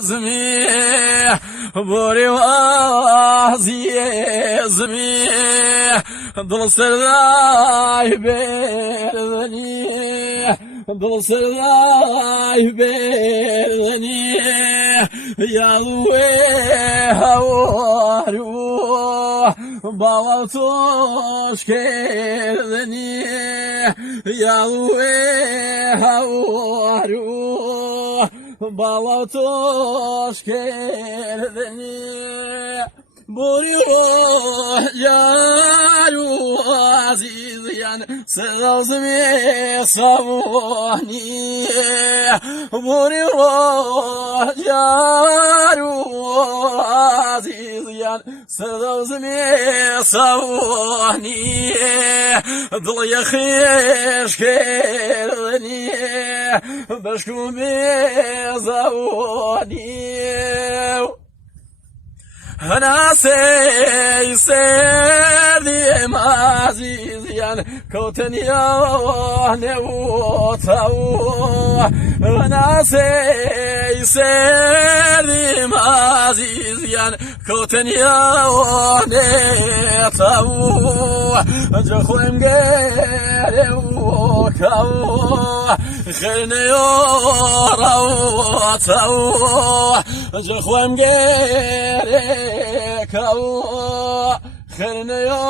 زمي بوري وازي زمي دل سرداي بردني دل سرداي بردني يا لوي هوارو باوتوش كردني يا لوي هوارو Balatoş kerdeni Buyur yaru aziz yan Sazmi savuni Buyur yaru aziz yan Sazmi savuni Dıl yakış kerdeni Başkum bezavuni Ana seyserdim aziz yan Koten ya ne utavu Ana seyserdim aziz yan Koten ya ne utavu Cahum gere ukavu Khirne yoravu tavu Cahum gere خيرنا يا